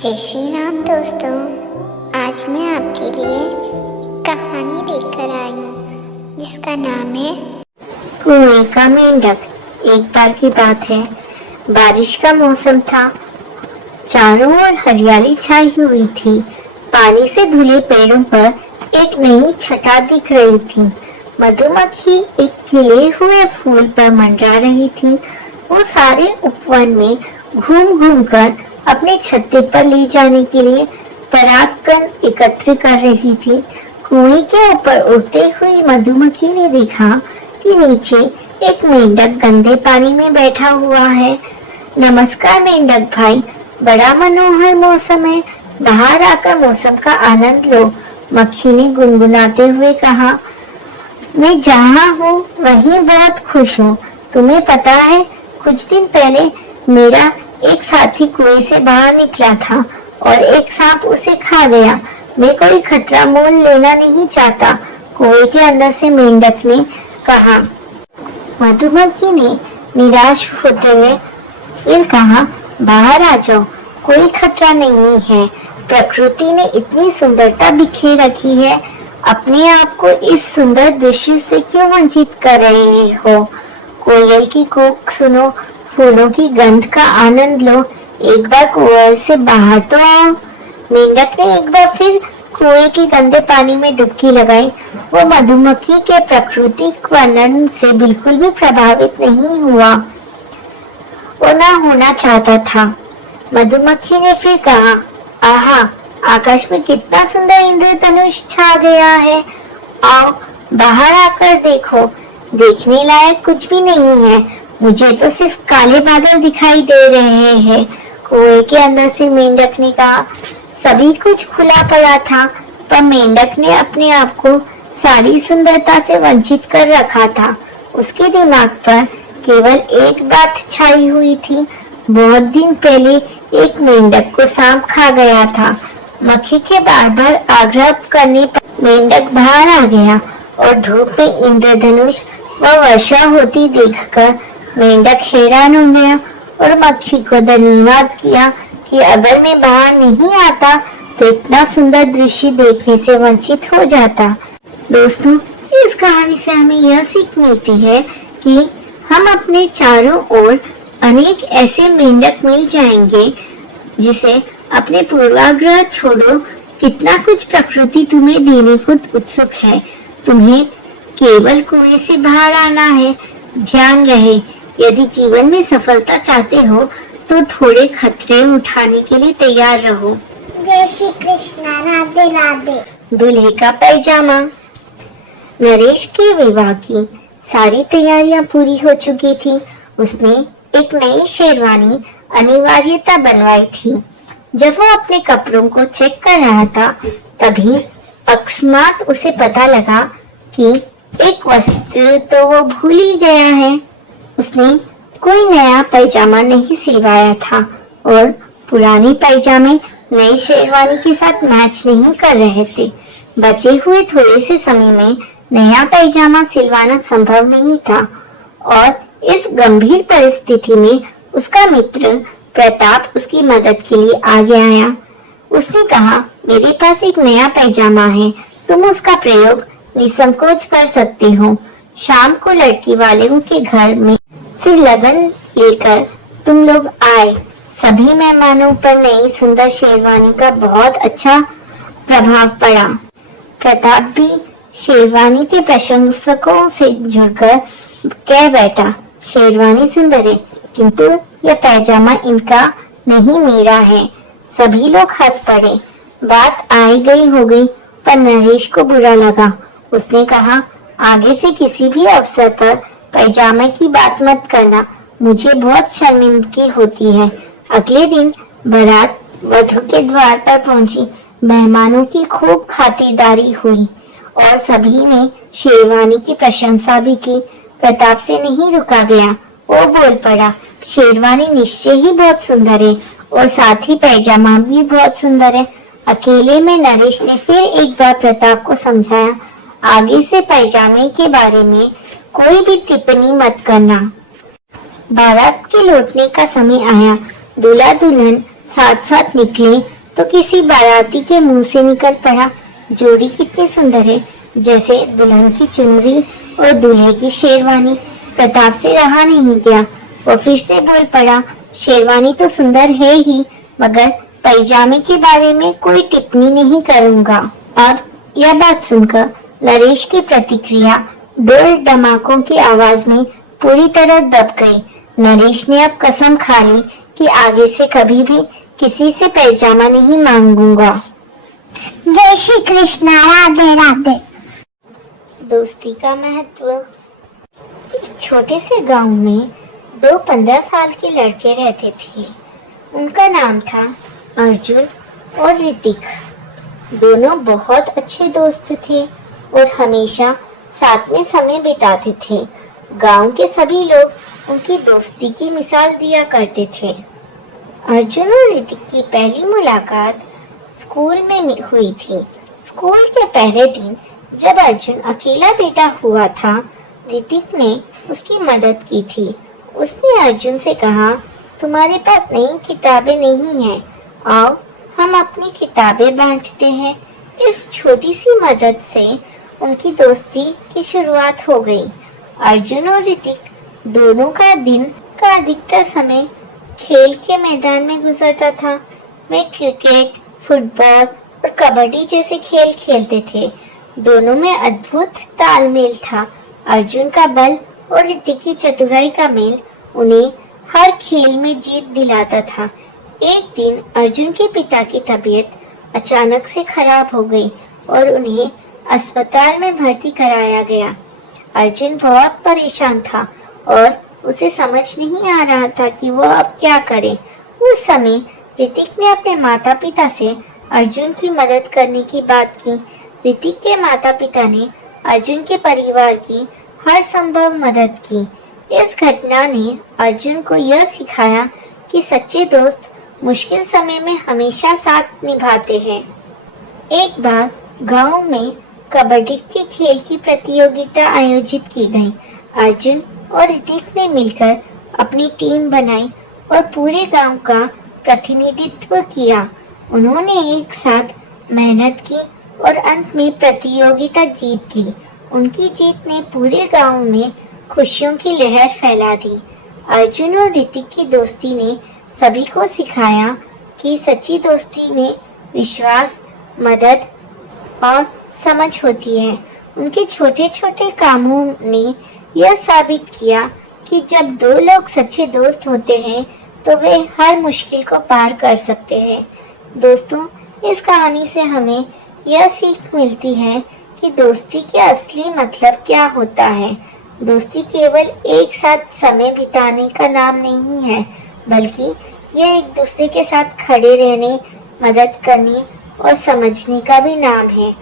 जय श्री राम दोस्तों। आज मैं आपके लिए कहानी लेकर आई हूँ जिसका नाम है कुएं का मेंढक। एक बार की बात है, बारिश का मौसम था। चारों ओर हरियाली छाई हुई थी। पानी से धुले पेड़ों पर एक नई छटा दिख रही थी। मधुमक्खी एक खिले हुए फूल पर मंडरा रही थी। वो सारे उपवन में घूम घूम कर अपने छत्ते पर ले जाने के लिए परागकण एकत्र कर रही थी। कुएं के ऊपर उड़ते हुई मधुमक्खी ने देखा कि नीचे एक मेंढक गंदे पानी में बैठा हुआ है। नमस्कार मेंढक भाई, बड़ा मनोहर मौसम है, बाहर आकर मौसम का आनंद लो। मक्खी ने गुनगुनाते हुए कहा, मैं जहाँ हूँ वहीं बहुत खुश हूँ। तुम्हें पता है, कुछ दिन पहले मेरा एक साथी कुएं से बाहर निकला था और एक सांप उसे खा गया। मैं कोई खतरा मोल लेना नहीं चाहता, कुएं के अंदर से मेंढक ने कहा। मधुमक्खी ने निराश होते हुए फिर कहा, बाहर आ जाओ, कोई खतरा नहीं है। प्रकृति ने इतनी सुंदरता बिखेर रखी है, अपने आप को इस सुंदर दृश्य से क्यों वंचित कर रहे हो। कोयल की कूक सुनो, फूलों की गंध का आनंद लो, एक बार कुएं से बाहर तो आओ। मेंढक ने एक बार फिर कुएं के गंदे पानी में डुबकी लगाई। वो मधुमक्खी के प्राकृतिक वर्णन से बिल्कुल भी प्रभावित नहीं हुआ, वो ना होना चाहता था। मधुमक्खी ने फिर कहा, आहा, आकाश में कितना सुंदर इंद्रधनुष छा गया है। आओ बाहर आकर देखो, देखने लायक कुछ भी नहीं है, मुझे तो सिर्फ काले बादल दिखाई दे रहे हैं। कुएं के अंदर से मेंढक ने कहा। सभी कुछ खुला पड़ा था, पर मेंढक ने अपने आप को सारी सुंदरता से वंचित कर रखा था। उसके दिमाग पर केवल एक बात छाई हुई थी। बहुत दिन पहले एक मेंढक को सांप खा गया था। मक्खी के बार बार आग्रह करने पर मेंढक बाहर आ गया और धूप में इंद्रधनुष व वर्षा होती देखकर मेंढक हैरान हो गया और मक्खी को धन्यवाद किया कि अगर मैं बाहर नहीं आता तो इतना सुंदर दृश्य देखने से वंचित हो जाता। दोस्तों, इस कहानी से हमें यह सीख मिलती है कि हम अपने चारों ओर अनेक ऐसे मेंढक मिल जाएंगे जिसे अपने पूर्वाग्रह छोड़ो। कितना कुछ प्रकृति तुम्हें देने को उत्सुक है, तुम्हें केवल कुएं से बाहर आना है। ध्यान रहे, यदि जीवन में सफलता चाहते हो तो थोड़े खतरे उठाने के लिए तैयार रहो। जय श्री कृष्ण, राधे राधे। दूल्हे का पैजामा। नरेश के विवाह की सारी तैयारियां पूरी हो चुकी थी। उसने एक नई शेरवानी अनिवार्यता बनवाई थी। जब वो अपने कपड़ों को चेक कर रहा था, तभी अकस्मात उसे पता लगा कि एक वस्त्र तो वो भूल ही गया है। उसने कोई नया पैजामा नहीं सिलवाया था और पुराने पैजामे नई शेरवानी के साथ मैच नहीं कर रहे थे। बचे हुए थोड़े से समय में नया पैजामा सिलवाना संभव नहीं था और इस गंभीर परिस्थिति में उसका मित्र प्रताप उसकी मदद के लिए आगे आया। उसने कहा, मेरे पास एक नया पैजामा है, तुम उसका प्रयोग निसंकोच कर सकते हो। शाम को लड़की वालों के घर में से लगन लेकर तुम लोग आए। सभी मेहमानों पर नई सुंदर शेरवानी का बहुत अच्छा प्रभाव पड़ा। प्रताप भी शेरवानी के प्रशंसकों से जुड़कर कह बैठा, शेरवानी सुंदर है, किंतु यह पैजामा इनका नहीं, मेरा है। सभी लोग हंस पड़े। बात आई गई हो गई, पर नरेश को बुरा लगा। उसने कहा, आगे से किसी भी अवसर पर पैजामे की बात मत करना, मुझे बहुत शर्मिंदगी होती है। अगले दिन बारात वधू के द्वार पर पहुंची। मेहमानों की खूब खातिरदारी हुई और सभी ने शेरवानी की प्रशंसा भी की। प्रताप से नहीं रुका गया, वो बोल पड़ा, शेरवानी निश्चय ही बहुत सुंदर है और साथ ही पैजामा भी बहुत सुंदर है। अकेले में नरेश ने फिर एक बार प्रताप को समझाया, आगे से पैजामे के बारे में कोई भी टिप्पणी मत करना। बारात के लौटने का समय आया। दूल्हा दुल्हन साथ साथ निकले तो किसी बाराती के मुंह से निकल पड़ा, जोड़ी कितनी सुंदर है, जैसे दुल्हन की चुनरी और दूल्हे की शेरवानी। प्रताप से रहा नहीं गया, वो फिर से बोल पड़ा, शेरवानी तो सुंदर है ही, मगर पैजामे के बारे में कोई टिप्पणी नहीं करूंगा। और यह बात सुनकर नरेश की प्रतिक्रिया ढोल धमाकों की आवाज में पूरी तरह दब गई। नरेश ने अब कसम खा ली कि आगे से कभी भी किसी से पैजामा नहीं मांगूंगा। जय श्री कृष्णा, राधे राधे। दोस्ती का महत्व। एक छोटे से गांव में 2 15 साल के लड़के रहते थे। उनका नाम था अर्जुन और ऋतिक। दोनों बहुत अच्छे दोस्त थे और हमेशा साथ में समय बिताते थे। गांव के सभी लोग उनकी दोस्ती की मिसाल दिया करते थे। अर्जुन और ऋतिक की पहली मुलाकात स्कूल में हुई थी। स्कूल के पहले दिन जब अर्जुन अकेला बेटा हुआ था, ऋतिक ने उसकी मदद की थी। उसने अर्जुन से कहा, तुम्हारे पास नई किताबें नहीं हैं, आओ हम अपनी किताबें बांटते हैं। इस छोटी सी मदद से उनकी दोस्ती की शुरुआत हो गई। अर्जुन और ऋतिक दोनों का दिन का अधिकतर समय खेल के मैदान में गुजरता था। वे क्रिकेट, फुटबॉल और कबड्डी जैसे खेल खेलते थे। दोनों में अद्भुत तालमेल था। अर्जुन का बल और ऋतिक की चतुराई का मेल उन्हें हर खेल में जीत दिलाता था। एक दिन अर्जुन के पिता की तबीयत अचानक से खराब हो गई और उन्हें अस्पताल में भर्ती कराया गया। अर्जुन बहुत परेशान था और उसे समझ नहीं आ रहा था कि वो अब क्या करे। उस समय ऋतिक ने अपने माता पिता से अर्जुन की मदद करने की बात की। ऋतिक के माता पिता ने अर्जुन के परिवार की हर संभव मदद की। इस घटना ने अर्जुन को यह सिखाया कि सच्चे दोस्त मुश्किल समय में हमेशा साथ निभाते हैं। एक बार गांव में कबड्डी के खेल की प्रतियोगिता आयोजित की गई। अर्जुन और ऋतिक ने मिलकर अपनी टीम बनाई और पूरे गांव का प्रतिनिधित्व किया। उन्होंने एक साथ मेहनत की और अंत में प्रतियोगिता जीत ली। उनकी जीत ने पूरे गांव में खुशियों की लहर फैला दी। अर्जुन और ऋतिक की दोस्ती ने सभी को सिखाया कि सच्ची दोस्ती में विश्वास, मदद और समझ होती है। उनके छोटे छोटे कामों ने यह साबित किया कि जब 2 लोग सच्चे दोस्त होते हैं तो वे हर मुश्किल को पार कर सकते हैं। दोस्तों, इस कहानी से हमें यह सीख मिलती है कि दोस्ती के असली मतलब क्या होता है। दोस्ती केवल एक साथ समय बिताने का नाम नहीं है, बल्कि यह एक दूसरे के साथ खड़े रहने, मदद करने और समझने का भी नाम है।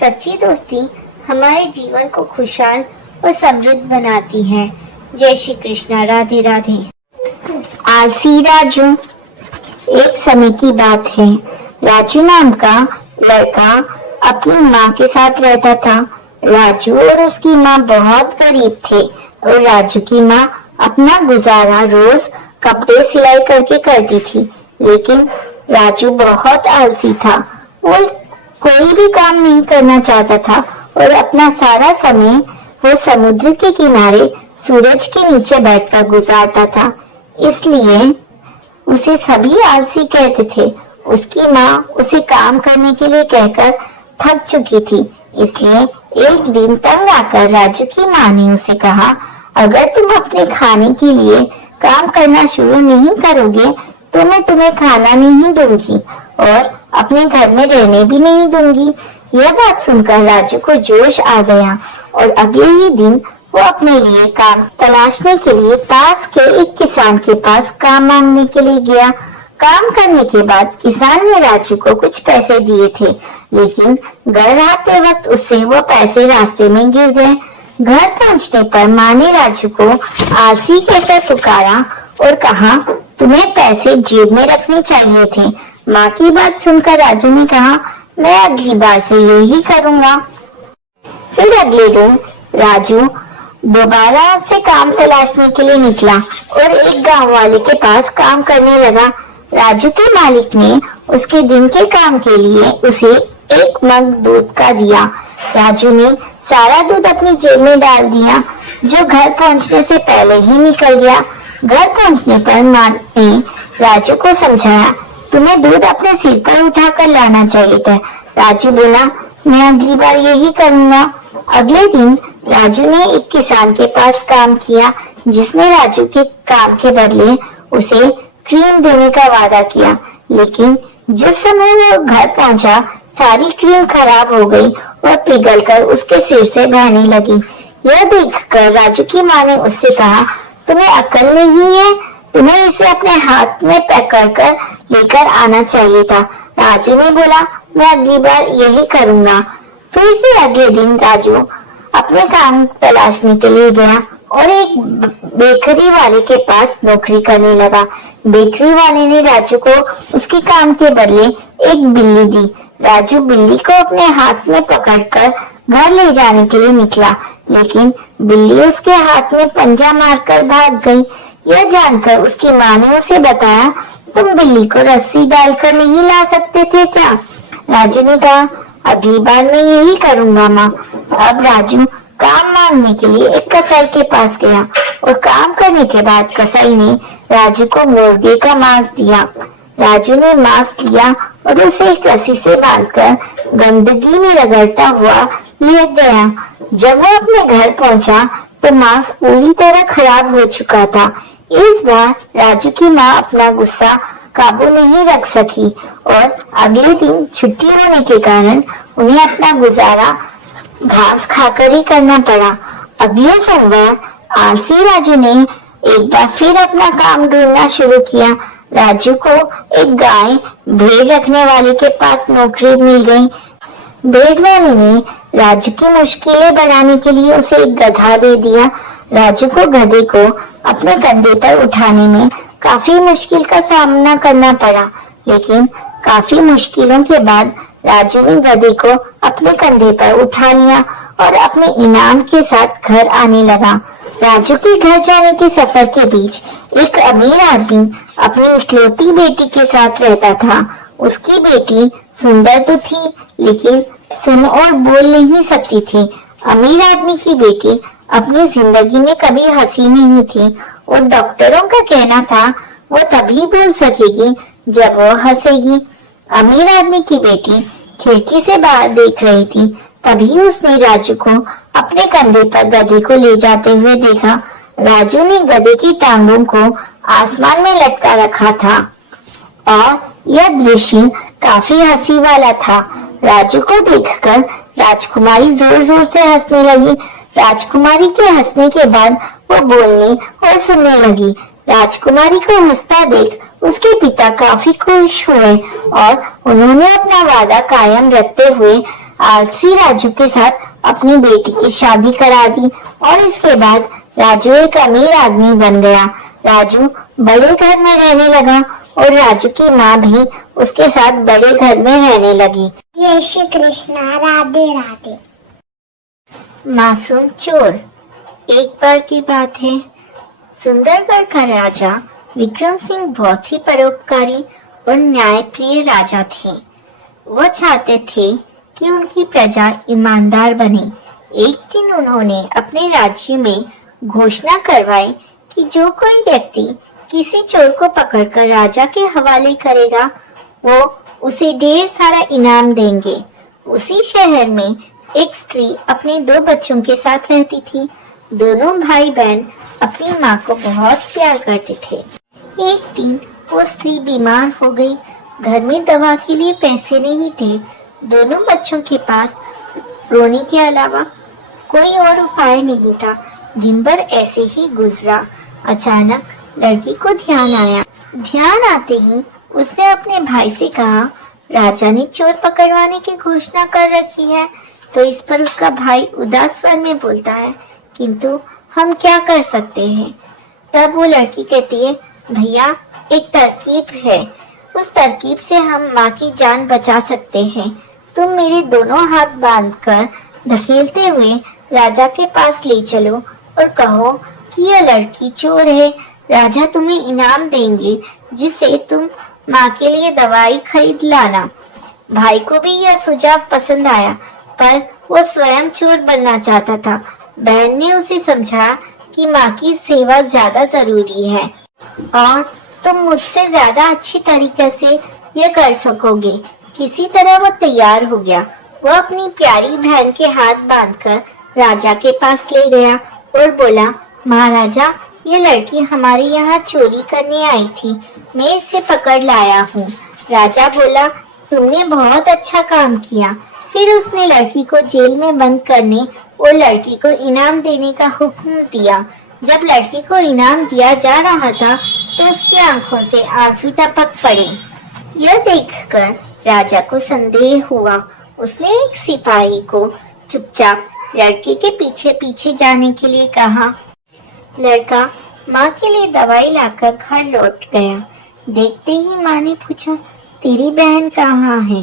सच्ची दोस्ती हमारे जीवन को खुशहाल और समृद्ध बनाती है। जय श्री कृष्णा, राधे राधे। आलसी राजू। एक समय की बात है, राजू नाम का लड़का अपनी माँ के साथ रहता था। राजू और उसकी माँ बहुत गरीब थे और राजू की माँ अपना गुजारा रोज कपड़े सिलाई करके करती थी। लेकिन राजू बहुत आलसी था। वो कोई भी काम नहीं करना चाहता था और अपना सारा समय वो समुद्र के किनारे सूरज के नीचे बैठकर गुजारता था। इसलिए उसे सभी आलसी कहते थे। उसकी माँ उसे काम करने के लिए कहकर थक चुकी थी। इसलिए एक दिन तंग आकर राजू की माँ ने उसे कहा, अगर तुम अपने खाने के लिए काम करना शुरू नहीं करोगे तो मैं तुम्हें खाना नहीं दूंगी और अपने घर में रहने भी नहीं दूंगी। यह बात सुनकर राजू को जोश आ गया और अगले ही दिन वो अपने लिए काम तलाशने के लिए पास के एक किसान के पास काम मांगने के लिए गया। काम करने के बाद किसान ने राजू को कुछ पैसे दिए थे, लेकिन घर आते वक्त उससे वो पैसे रास्ते में गिर गए। घर पहुंचने पर माँ ने राजू को आलसी कहकर पुकारा और कहा, तुम्हें पैसे जेब में रखने चाहिए थे। माँ की बात सुनकर राजू ने कहा, मैं अगली बार से यही करूँगा। फिर अगले दिन राजू दोबारा से काम तलाशने के लिए निकला और एक गांव वाले के पास काम करने लगा। राजू के मालिक ने उसके दिन के काम के लिए उसे 1 मग दूध का दिया। राजू ने सारा दूध अपनी जेब में डाल दिया, जो घर पहुंचने से पहले ही निकल गया। घर पहुंचने पर माँ ने राजू को समझाया, तुम्हें दूध अपने सिर पर उठाकर लाना चाहिए था। राजू बोला, मैं अगली बार यही करूँगा। अगले दिन राजू ने एक किसान के पास काम किया, जिसने राजू के काम के बदले उसे क्रीम देने का वादा किया। लेकिन जिस समय वो घर पहुंचा, सारी क्रीम खराब हो गई और पिघलकर उसके सिर से बहने लगी। यह देखकर राजू की माँ ने उससे कहा, तुम्हें अक्ल नहीं है, तुम्हें इसे अपने हाथ में पकड़कर लेकर आना चाहिए था। राजू ने बोला, मैं अगली बार यही करूँगा। फिर से अगले दिन राजू अपने काम तलाशने के लिए गया और एक बेकरी वाले के पास नौकरी करने लगा। बेकरी वाले ने राजू को उसके काम के बदले एक बिल्ली दी। राजू बिल्ली को अपने हाथ में पकड़कर घर ले जाने के लिए निकला, लेकिन बिल्ली उसके हाथ में पंजा मारकर भाग गई। यह जानकर उसकी माँ ने उसे बताया, तुम बिल्ली को रस्सी डालकर नहीं ला सकते थे क्या? राजू ने कहा, अगली बार मैं यही करूँगा माँ। अब राजू काम मांगने के लिए एक कसाई के पास गया और काम करने के बाद कसाई ने राजू को मुर्गे का मांस दिया। राजू ने मांस लिया और उसे एक रस्सी से बांधकर गंदगी में रगड़ता हुआ ले गया। जब वो अपने घर पहुंचा तो मांस पूरी तरह खराब हो चुका था। इस बार राजू की माँ अपना गुस्सा काबू नहीं रख सकी और अगले दिन छुट्टी होने के कारण उन्हें अपना गुजारा घास खाकर ही करना पड़ा। अगले सोमवार आलसी राजू ने एक बार फिर अपना काम ढूंढना शुरू किया। राजू को एक गाय भेड़ रखने वाले के पास नौकरी मिल गई। भेड़ वाले ने राजू की मुश्किलें बढ़ाने के लिए उसे एक गधा दे दिया। राजू को गधे को अपने कंधे पर उठाने में काफी मुश्किल का सामना करना पड़ा, लेकिन काफी मुश्किलों के बाद राजू ने गधे को अपने कंधे पर उठा लिया और अपने इनाम के साथ घर आने लगा। राजू के घर जाने के सफर के बीच एक अमीर आदमी अपनी इकलौती बेटी के साथ रहता था। उसकी बेटी सुंदर तो थी, लेकिन सुन और बोल नहीं सकती थी। अमीर आदमी की बेटी अपनी जिंदगी में कभी हंसी नहीं थी और डॉक्टरों का कहना था वो तभी बोल सकेगी जब वो हंसेगी। अमीर आदमी की बेटी खिड़की से बाहर देख रही थी, तभी उसने राजू को अपने कंधे पर गधे को ले जाते हुए देखा। राजू ने गधे की टांगों को आसमान में लटका रखा था और यह दृश्य काफी हंसी वाला था। राजू को देखकर राजकुमारी जोर जोर से हंसने लगी। राजकुमारी के हंसने के बाद वो बोलने और सुनने लगी। राजकुमारी को हंसता देख उसके पिता काफी खुश हुए और उन्होंने अपना वादा कायम रखते हुए आलसी राजू के साथ अपनी बेटी की शादी करा दी और इसके बाद राजू एक अमीर आदमी बन गया। राजू बड़े घर में रहने लगा और राजू की माँ भी उसके साथ बड़े घर में रहने लगी। जय श्री कृष्ण, राधे राधे। मासूम चोर। एक बार की बात है, सुंदरगढ़ का राजा विक्रम सिंह बहुत ही परोपकारी और न्यायप्रिय राजा थे। वो चाहते थे कि उनकी प्रजा ईमानदार बने। एक दिन उन्होंने अपने राज्य में घोषणा करवाई कि जो कोई व्यक्ति किसी चोर को पकड़कर राजा के हवाले करेगा, वो उसे ढेर सारा इनाम देंगे। उसी शहर में एक स्त्री अपने 2 बच्चों के साथ रहती थी। दोनों भाई बहन अपनी माँ को बहुत प्यार करते थे। एक दिन वो स्त्री बीमार हो गई। घर में दवा के लिए पैसे नहीं थे। दोनों बच्चों के पास रोने के अलावा कोई और उपाय नहीं था। दिन भर ऐसे ही गुजरा। अचानक लड़की को ध्यान आया। ध्यान आते ही उसने अपने भाई से कहा, राजा ने चोर पकड़वाने की घोषणा कर रखी है। तो इस पर उसका भाई उदास स्वर में बोलता है, किंतु हम क्या कर सकते हैं। तब वो लड़की कहती है, भैया एक तरकीब है, उस तरकीब से हम माँ की जान बचा सकते हैं। तुम मेरे दोनों हाथ बांधकर धकेलते हुए राजा के पास ले चलो और कहो कि यह लड़की चोर है। राजा तुम्हें इनाम देंगे जिससे तुम माँ के लिए दवाई खरीद लाना। भाई को भी यह सुझाव पसंद आया, पर वो स्वयं चोर बनना चाहता था। बहन ने उसे समझाया कि माँ की सेवा ज्यादा जरूरी है और तुम मुझसे ज्यादा अच्छी तरीके से ये कर सकोगे। किसी तरह वो तैयार हो गया। वो अपनी प्यारी बहन के हाथ बांधकर राजा के पास ले गया और बोला, महाराजा, ये लड़की हमारे यहाँ चोरी करने आई थी, मैं इसे पकड़ लाया हूँ। राजा बोला, तुमने बहुत अच्छा काम किया। फिर उसने लड़की को जेल में बंद करने और लड़की को इनाम देने का हुक्म दिया। जब लड़की को इनाम दिया जा रहा था तो उसकी आंखों से आंसू टपक पड़े। यह देखकर राजा को संदेह हुआ। उसने एक सिपाही को चुपचाप लड़के के पीछे पीछे जाने के लिए कहा। लड़का माँ के लिए दवाई लाकर घर लौट गया। देखते ही माँ ने पूछा, तेरी बहन कहाँ है?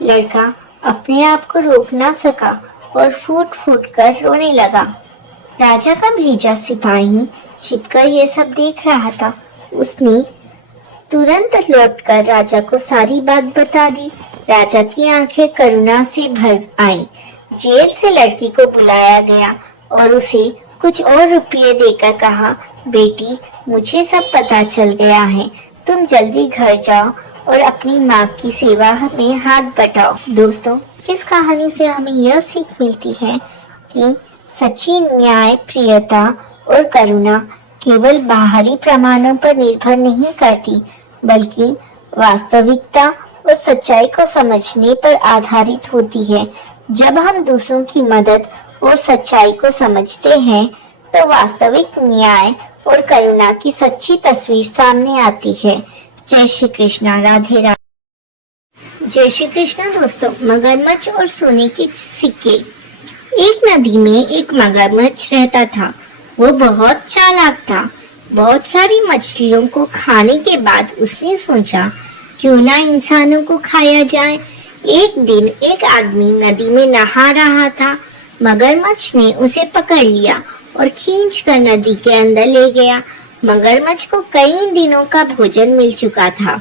लड़का अपने आप को रोक ना सका और फूट फूट कर रोने लगा। राजा का भेजा सिपाही छिपकर ये सब देख रहा था। उसने तुरंत लौटकर राजा को सारी बात बता दी। राजा की आंखें करुणा से भर आई। जेल से लड़की को बुलाया गया और उसे कुछ और रुपये देकर कहा, बेटी, मुझे सब पता चल गया है, तुम जल्दी घर जाओ और अपनी माँ की सेवा में हाथ बटाओ। दोस्तों, इस कहानी से हमें यह सीख मिलती है कि सच्ची न्याय, प्रियता और करुणा केवल बाहरी प्रमाणों पर निर्भर नहीं करती, बल्कि वास्तविकता और सच्चाई को समझने पर आधारित होती है। जब हम दूसरों की मदद और सच्चाई को समझते हैं, तो वास्तविक न्याय और करुणा की सच्ची तस्वीर सामने आती है। जय श्री कृष्णा। राधे राधे। जय श्री कृष्णा। दोस्तों, मगरमच्छ और सोने के सिक्के। एक नदी में एक मगरमच्छ रहता था। वो बहुत चालाक था। बहुत सारी मछलियों को खाने के बाद उसने सोचा, क्यों ना इंसानों को खाया जाए। एक दिन एक आदमी नदी में नहा रहा था। मगरमच्छ ने उसे पकड़ लिया और खींचकर नदी के अंदर ले गया। मगरमच्छ को कई दिनों का भोजन मिल चुका था,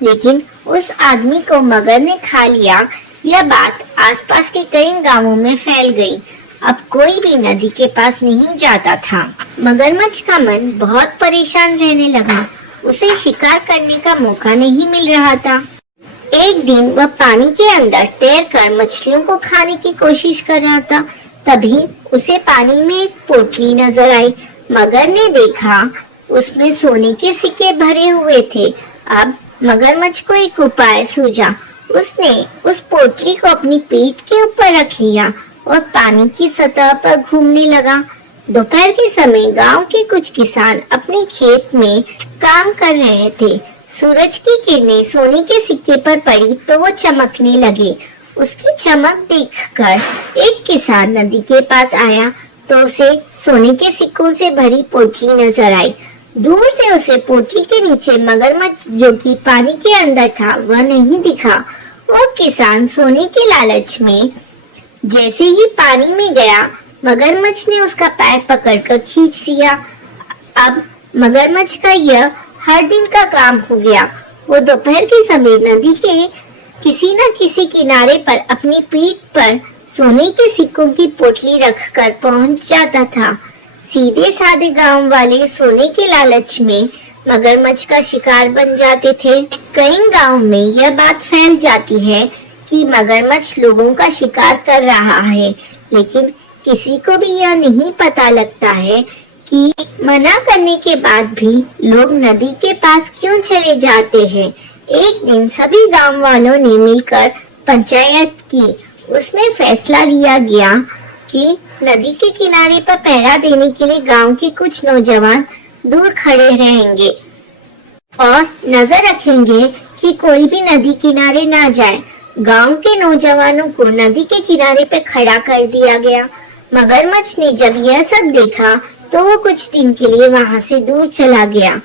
लेकिन उस आदमी को मगर ने खा लिया। यह बात आसपास के कई गांवों में फैल गई। अब कोई भी नदी के पास नहीं जाता था। मगरमच्छ का मन बहुत परेशान रहने लगा। उसे शिकार करने का मौका नहीं मिल रहा था। एक दिन वह पानी के अंदर तैरकर मछलियों को खाने की कोशिश कर रहा था। तभी उसे पानी में एक पोटली नजर आई। मगर ने देखा, उसमें सोने के सिक्के भरे हुए थे। अब मगरमच्छ को एक उपाय सूझा। उसने उस पोटली को अपनी पीठ के ऊपर रख लिया और पानी की सतह पर घूमने लगा। दोपहर के समय गांव के कुछ किसान अपने खेत में काम कर रहे थे। सूरज की किरणें सोने के सिक्के पर पड़ी तो वो चमकने लगे। उसकी चमक देखकर एक किसान नदी के पास आया तो उसे सोने के सिक्कों से भरी पोटली नजर आई। दूर से उसे पोटली के नीचे मगरमच्छ, जो कि पानी के अंदर था, वह नहीं दिखा। वो किसान सोने के लालच में जैसे ही पानी में गया, मगरमच्छ ने उसका पैर पकड़कर खींच लिया। अब मगरमच्छ का यह हर दिन का काम हो गया। वो दोपहर के समय नदी के किसी न किसी किनारे पर अपनी पीठ पर सोने के सिक्कों की पोटली रखकर पहुंच जाता था। सीधे साधे गांव वाले सोने के लालच में मगरमच्छ का शिकार बन जाते थे। कई गांव में यह बात फैल जाती है कि मगरमच्छ लोगों का शिकार कर रहा है, लेकिन किसी को भी यह नहीं पता लगता है कि मना करने के बाद भी लोग नदी के पास क्यों चले जाते हैं। एक दिन सभी गांव वालों ने मिलकर पंचायत की। उसमें फैसला लिया गया कि नदी के किनारे पर पहरा देने के लिए गांव के कुछ नौजवान दूर खड़े रहेंगे और नजर रखेंगे कि कोई भी नदी किनारे ना जाए। गांव के नौजवानों को नदी के किनारे पे खड़ा कर दिया गया। मगरमच्छ ने जब यह सब देखा तो वो कुछ दिन के लिए वहां से दूर चला गया।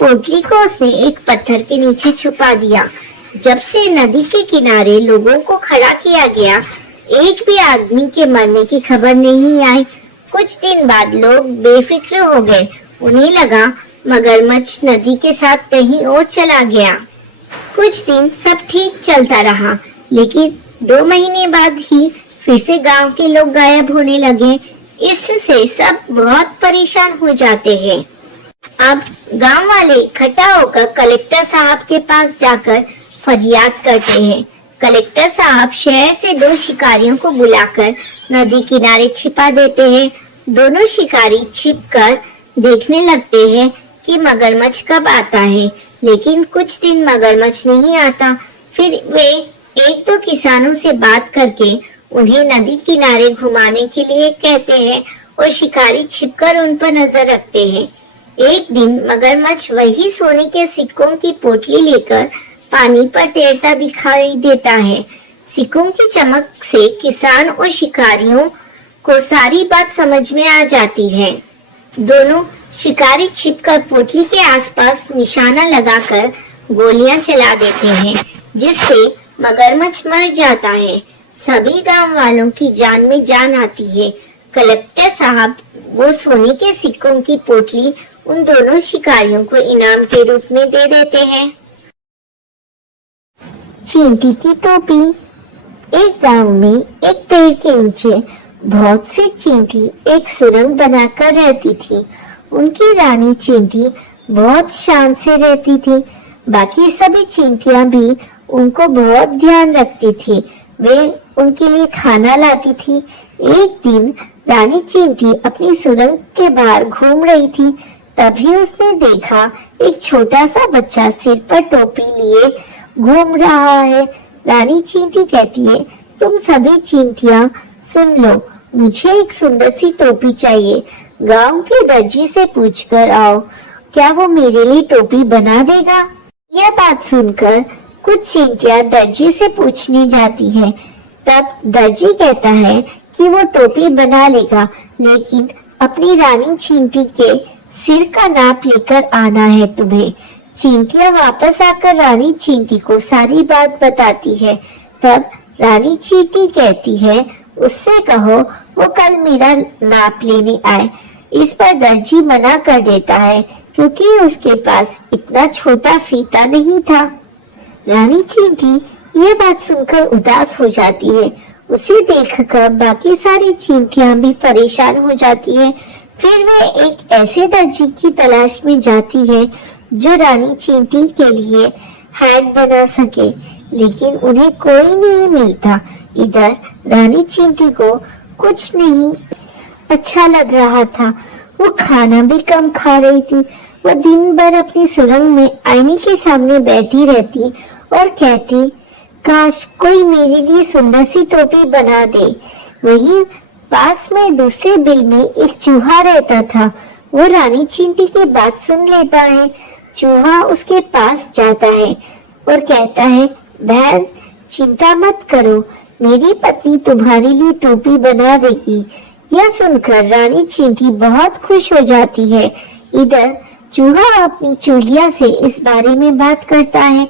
पोटली को उसने एक पत्थर के नीचे छुपा दिया। जब से नदी के किनारे लोगों को खड़ा किया गया, एक भी आदमी के मरने की खबर नहीं आई। कुछ दिन बाद लोग बेफिक्र हो गए। उन्हें लगा मगरमच्छ नदी के साथ कहीं और चला गया। कुछ दिन सब ठीक चलता रहा, लेकिन 2 महीने बाद ही फिर से गांव के लोग गायब होने लगे। इससे सब बहुत परेशान हो जाते हैं। अब गांव वाले इकट्ठा होकर कलेक्टर साहब के पास जाकर फरियाद करते हैं। कलेक्टर साहब शहर से 2 शिकारियों को बुलाकर नदी किनारे छिपा देते हैं। दोनों शिकारी छिपकर देखने लगते हैं कि मगरमच्छ कब आता है, लेकिन कुछ दिन मगरमच्छ नहीं आता। फिर वे 1-2 किसानों से बात करके उन्हें नदी किनारे घुमाने के लिए कहते हैं और शिकारी छिपकर उन पर नजर रखते हैं। एक दिन मगरमच्छ वही सोने के सिक्कों की पोटली लेकर पानी पर तैरता दिखाई देता है। सिक्कों की चमक से किसान और शिकारियों को सारी बात समझ में आ जाती है। दोनों शिकारी छिपकर पोटली के आसपास निशाना लगाकर गोलियां चला देते हैं, जिससे मगरमच्छ मर जाता है। सभी गांव वालों की जान में जान आती है। कलेक्टर साहब वो सोने के सिक्कों की पोटली उन दोनों शिकारियों को इनाम के रूप में दे देते हैं। चींटी की टोपी। एक गांव में एक पेड़ के नीचे बहुत सी चींटी एक सुरंग बनाकर रहती थी। उनकी रानी चींटी बहुत शान से रहती थी। बाकी सभी चींटियां भी उनको बहुत ध्यान रखती थी। वे उनके लिए खाना लाती थी। एक दिन रानी चींटी अपनी सुरंग के बाहर घूम रही थी। तभी उसने देखा एक छोटा सा बच्चा सिर पर टोपी लिए घूम रहा है। रानी चींटी कहती है, तुम सभी चींटियां सुन लो, मुझे एक सुंदर सी टोपी चाहिए। गांव के दर्जी से पूछकर आओ, क्या वो मेरे लिए टोपी बना देगा? यह बात सुनकर कुछ चींटियां दर्जी से पूछने जाती है। तब दर्जी कहता है कि वो टोपी बना लेगा, लेकिन अपनी रानी चींटी के सिर का नाप लेकर आना है तुम्हें। चींटियां वापस आकर रानी चींटी को सारी बात बताती है। तब रानी चींटी कहती है, उससे कहो वो कल मेरा नाप लेने आए। इस पर दर्जी मना कर देता है, क्योंकि उसके पास इतना छोटा फीता नहीं था। रानी चींटी ये बात सुनकर उदास हो जाती है। उसे देखकर बाकी सारी चींटियां भी परेशान हो जाती है। फिर वे एक ऐसे दर्जी की तलाश में जाती है जो रानी चींटी के लिए हैट बना सके, लेकिन उन्हें कोई नहीं मिलता। इधर रानी चींटी को कुछ नहीं अच्छा लग रहा था। वो खाना भी कम खा रही थी। वो दिन भर अपनी सुरंग में आईने के सामने बैठी रहती और कहती, काश कोई मेरे लिए सुंदर सी टोपी बना दे। वहीं पास में दूसरे बिल में एक चूहा रहता था। वो रानी चींटी की बात सुन लेता है। चूहा उसके पास जाता है और कहता है, बहन चिंता मत करो, मेरी पत्नी तुम्हारे लिए टोपी बना देगी। यह सुनकर रानी चींटी बहुत खुश हो जाती है। इधर चूहा अपनी चूहिया से इस बारे में बात करता है।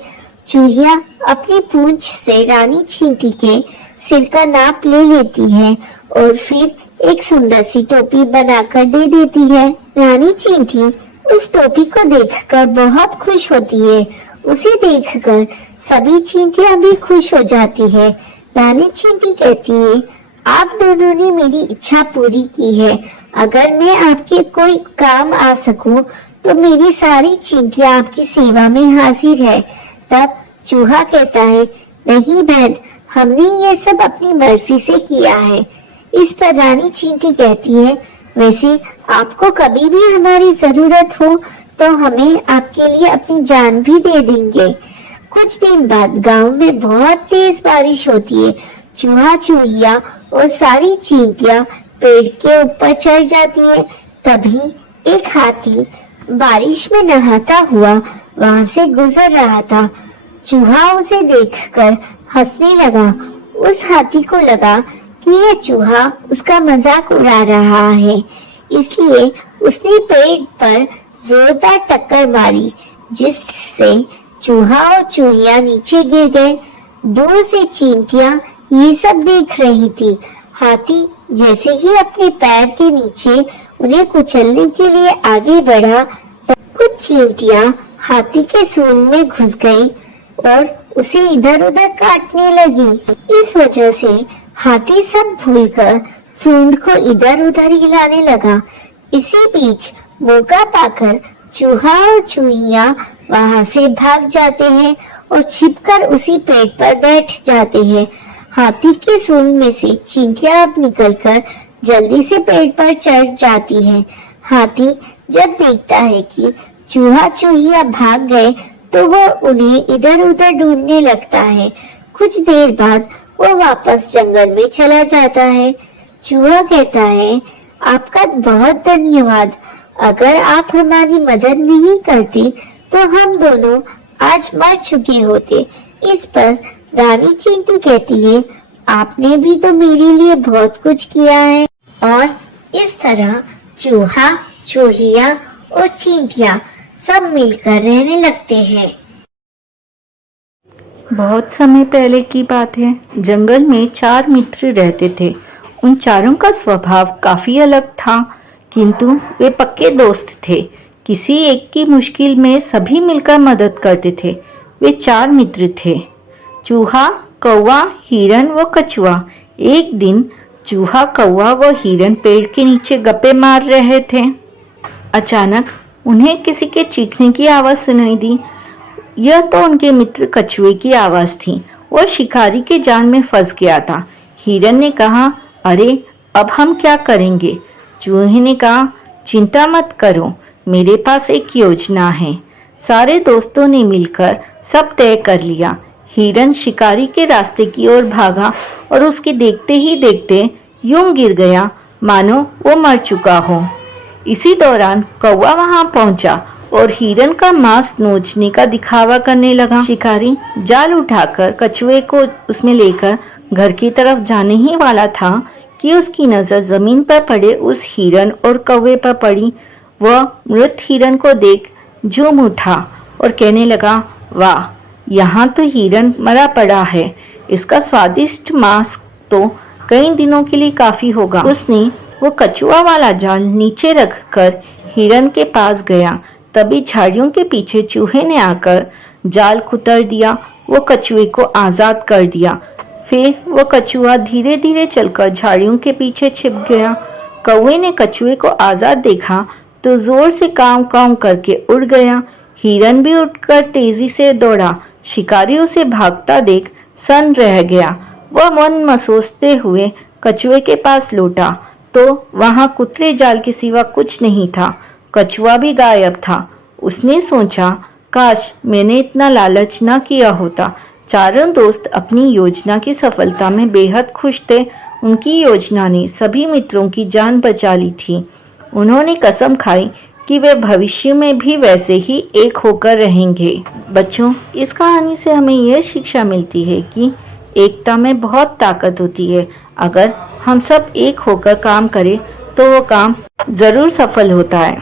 चूहिया अपनी पूंछ से रानी चींटी के सिर का नाप ले लेती है और फिर एक सुंदर सी टोपी बनाकर दे देती है। रानी चींटी उस टोपी को देखकर बहुत खुश होती है। उसे देखकर सभी चींटियां भी खुश हो जाती है। रानी चींटी कहती है, आप दोनों ने मेरी इच्छा पूरी की है। अगर मैं आपके कोई काम आ सकूं तो मेरी सारी चींटियां आपकी सेवा में हाजिर है। तब चूहा कहता है, नहीं बहन, हमने ये सब अपनी मर्जी से किया है। इस पर रानी चींटी कहती है, वैसे आपको कभी भी हमारी जरूरत हो तो हमें आपके लिए अपनी जान भी दे देंगे। कुछ दिन बाद गांव में बहुत तेज बारिश होती है। चूहा, चूहिया और सारी चींटियां पेड़ के ऊपर चढ़ जाती है। तभी एक हाथी बारिश में नहाता हुआ वहां से गुजर रहा था। चूहा उसे देखकर हंसने लगा। उस हाथी को लगा कि यह चूहा उसका मजाक उड़ा रहा है, इसलिए उसने पेड़ पर जोरदार टक्कर मारी, जिससे चूहा और चूहिया नीचे गिर गए। दूर से चींटियां ये सब देख रही थी। हाथी जैसे ही अपने पैर के नीचे उन्हें कुचलने के लिए आगे बढ़ा, तब कुछ चींटियां हाथी के सूंड में घुस गईं। और उसे इधर उधर काटने लगी। इस वजह से हाथी सब भूलकर सूंड को इधर उधर हिलाने लगा। इसी बीच मौका पाकर चूहा और चूहिया वहां से भाग जाते हैं और छिपकर उसी पेड़ पर बैठ जाते हैं। हाथी की सूंड में से चींटियां अब निकलकर जल्दी से पेड़ पर चढ़ जाती है। हाथी जब देखता है कि चूहा चूहिया भाग गए तो वह उन्हें इधर उधर ढूंढने लगता है। कुछ देर बाद वो वापस जंगल में चला जाता है। चूहा कहता है, आपका बहुत धन्यवाद। अगर आप हमारी मदद नहीं करते तो हम दोनों आज मर चुके होते। इस पर रानी चींटी कहती है, आपने भी तो मेरे लिए बहुत कुछ किया है। और इस तरह चूहा, चूहिया और चींटियां सब मिलकर रहने लगते हैं। बहुत समय पहले की बात है। जंगल में 4 मित्र रहते थे। उन चारों का स्वभाव काफी अलग था, किंतु वे पक्के दोस्त थे। किसी एक की मुश्किल में सभी मिलकर मदद करते थे। वे 4 मित्र थे, चूहा, कौवा, हिरन व कछुआ। एक दिन चूहा, कौवा व हिरन पेड़ के नीचे गप्पे मार रहे थे। अचानक उन्हें किसी के चीखने की आवाज सुनाई दी। यह तो उनके मित्र कछुए की आवाज थी। वो शिकारी के जाल में फंस गया था। हिरन ने कहा, अरे अब हम क्या करेंगे? चूहे ने कहा, चिंता मत करो, मेरे पास एक योजना है। सारे दोस्तों ने मिलकर सब तय कर लिया। हिरन शिकारी के रास्ते की ओर भागा और उसके देखते ही देखते यूं गिर गया मानो वो मर चुका हो। इसी दौरान कौवा वहां पहुंचा और हिरन का मांस नोचने का दिखावा करने लगा। शिकारी जाल उठाकर कछुए को उसमें लेकर घर की तरफ जाने ही वाला था कि उसकी नजर जमीन पर पड़े उस हिरन और कौवे पर पड़ी। वह मृत हिरन को देख झूम उठा और कहने लगा, वाह, यहाँ तो हिरन मरा पड़ा है। इसका स्वादिष्ट मांस तो कई दिनों के लिए काफी होगा। उसने वो कछुआ वाला जाल नीचे रखकर हिरन के पास गया। तभी झाड़ियों के पीछे चूहे ने आकर जाल कुतर दिया। वो कछुए को आजाद कर दिया। फिर वो कछुआ धीरे धीरे चलकर झाड़ियों के पीछे छिप गया। कौवे ने कछुए को आजाद देखा तो जोर से काव काव करके उड़ गया। हिरन भी उठकर तेजी से दौड़ा। शिकारी उसे भागता देख सन्न रह गया। वह मन मसोसते हुए कछुए के पास लौटा तो वहां कुतरे जाल के सिवा कुछ नहीं था। कछुआ भी गायब था। उसने सोचा, काश मैंने इतना लालच न किया होता। चारों दोस्त अपनी योजना की सफलता में बेहद खुश थे। उनकी योजना ने सभी मित्रों की जान बचा ली थी। उन्होंने कसम खाई कि वे भविष्य में भी वैसे ही एक होकर रहेंगे। बच्चों, इस कहानी से हमें यह शिक्षा मिलती है कि एकता में बहुत ताकत होती है। अगर हम सब एक होकर काम करें तो वो काम जरूर सफल होता है।